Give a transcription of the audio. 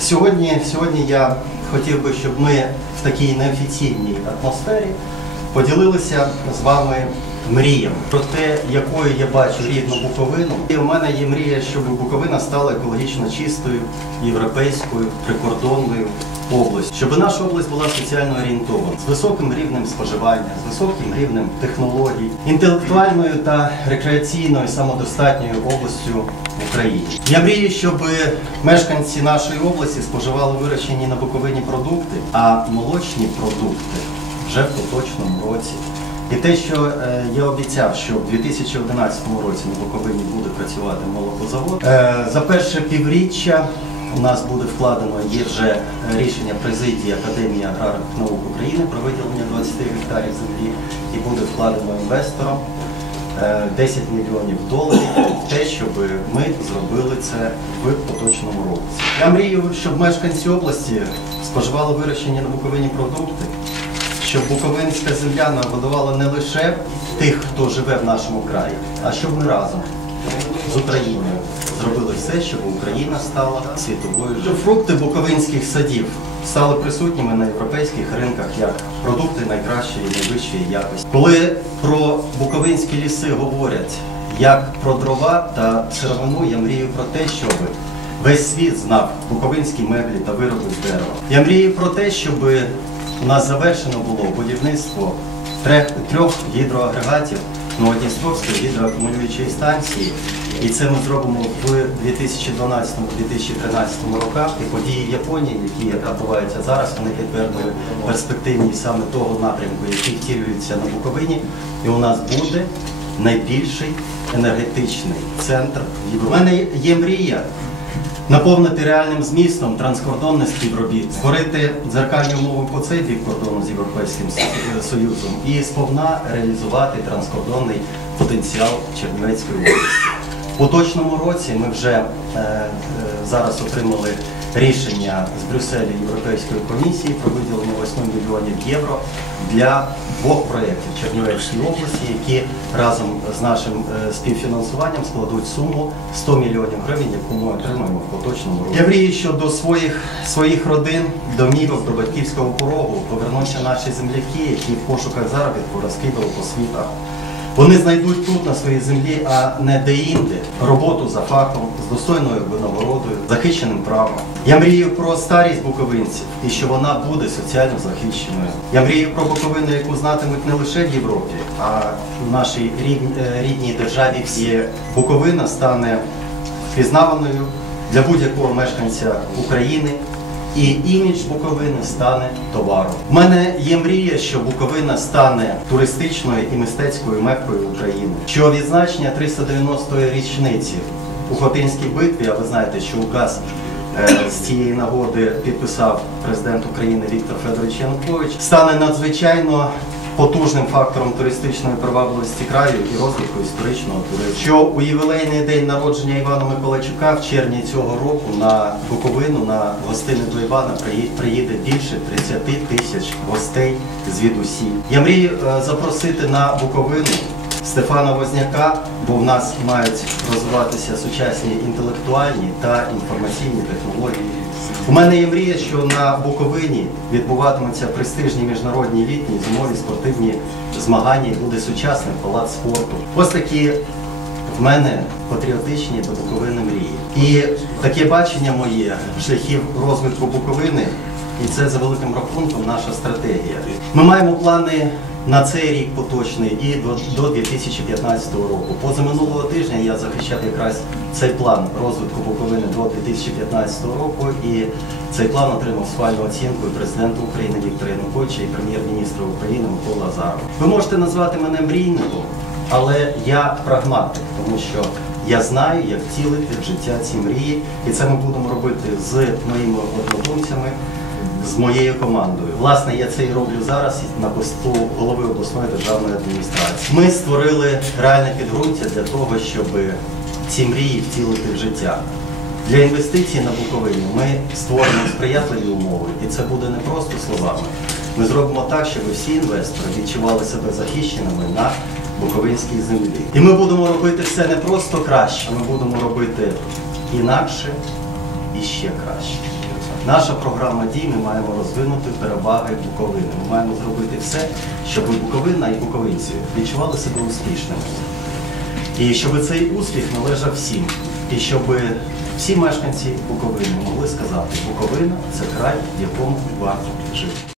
Сьогодні, сьогодні я хотів би, щоб ми в такій неофіційній атмосфері поділилися з вами мріями про те, якою я бачу рідну Буковину. І у мене є мрія, щоб Буковина стала екологічно чистою, європейською, прикордонною областю, щоб наша область була соціально орієнтована, з високим рівнем споживання, з високим рівнем технологій, інтелектуальною та рекреаційною самодостатньою областю в Україні. Я мрію, щоб мешканці нашої області споживали вирощені на Буковині продукти, а молочні продукти вже в поточному році. І те, що е, я обіцяв, що в 2011 році на Буковині буде працювати молокозавод, е, за перше півріччя у нас буде вкладено є вже е, рішення президії Академії аграрних наук України про виділення 20 гектарів землі і буде вкладено інвестором е, 10 мільйонів доларів в те, щоб ми зробили це в поточному році. Я мрію, щоб мешканці області споживали вирощені на Буковині продукти щоб Буковинська земля нагодувала не лише тих, хто живе в нашому краї, а щоб ми разом з Україною зробили все, щоб Україна стала світовою. Щоб фрукти буковинських садів стали присутніми на європейських ринках як продукти найкращої і найвищої якості. Коли про буковинські ліси говорять як про дрова та сировину, я мрію про те, щоб Весь світ знав буковинські меблі та вироби з дерева. Я мрію про те, щоб у нас завершено було будівництво трьох гідроагрегатів Новодністровської гідроакумулюючої станції. І це ми зробимо в 2012-2013 роках. І події в Японії, які відбуваються зараз, вони підтвердили перспективність саме того напрямку, який втілюється на Буковині. І у нас буде найбільший енергетичний центр Європи. У мене є мрія наповнити реальним змістом транскордонне співробіт, створити дзеркальні умови по цей бік кордону з Європейським Союзом і сповна реалізувати транскордонний потенціал Чернівецької області. У поточному році ми вже е, е, зараз отримали рішення з Брюсселя Європейської комісії про виділення 8 мільйонів євро для двох проєктів Чернівецької області, які разом з нашим е, співфінансуванням складуть суму 100 мільйонів гривень, яку ми отримаємо в поточному році. Я мрію, що до своїх своїх родин, домівок, до батьківського порогу повернуться наші земляки, які в пошуках заробітку розкидали по світах. Вони знайдуть тут на своїй землі, а не де-інде, роботу за фахом, з достойною винагородою, захищеним правом. Я мрію про старість буковинців і що вона буде соціально захищеною. Я мрію про Буковину, яку знатимуть не лише в Європі, а в нашій е, рідній державі всі. Буковина стане впізнаваною для будь-якого мешканця України. І імідж Буковини стане товаром. У мене є мрія, що Буковина стане туристичною і мистецькою меккою України. Що відзначення 390-ї річниці у Хотинській битві, а ви знаєте, що указ е, з цієї нагоди підписав президент України Віктор Федорович Янукович, стане надзвичайно потужним фактором туристичної привабливості краю і розвитку історичного туризму. Що у ювілейний день народження Івана Миколайчука в червні цього року на Буковину на гостини до Івана приїде більше 30 тисяч гостей звідусі. Я мрію е, запросити на Буковину Стефана Возняка, бо в нас мають розвиватися сучасні інтелектуальні та інформаційні технології. У мене є мрія, що на Буковині відбуватимуться престижні міжнародні літні зимові спортивні змагання і буде сучасний палац спорту. Ось такі в мене патріотичні до Буковини мрії. І таке бачення моє шляхів розвитку Буковини, і це за великим рахунком наша стратегія. Ми маємо плани на цей рік поточний і до, до 2015 року. Позаминулого тижня я захищав якраз цей план розвитку Буковини до 2015 року, і цей план отримав схвальну оцінку і президента України Віктора Януковича і прем'єр-міністра України Микола Азарова. Ви можете назвати мене мрійником, але я прагматик, тому що я знаю, як втілити в життя ці мрії, і це ми будемо робити з моїми однодумцями, з моєю командою. Власне, я це і роблю зараз на посту голови обласної державної адміністрації. Ми створили реальне підґрунтя для того, щоб ці мрії втілити в життя. Для інвестицій на Буковині ми створимо сприятливі умови, і це буде не просто словами. Ми зробимо так, щоб всі інвестори відчували себе захищеними на Буковинській землі. І ми будемо робити все не просто краще, ми будемо робити інакше і ще краще. Наша програма дій ми маємо розвинути переваги Буковини. Ми маємо зробити все, щоб Буковина і буковинці відчували себе успішними. І щоб цей успіх належав всім. І щоб всі мешканці Буковини могли сказати, Буковина це край, в якому варто жити.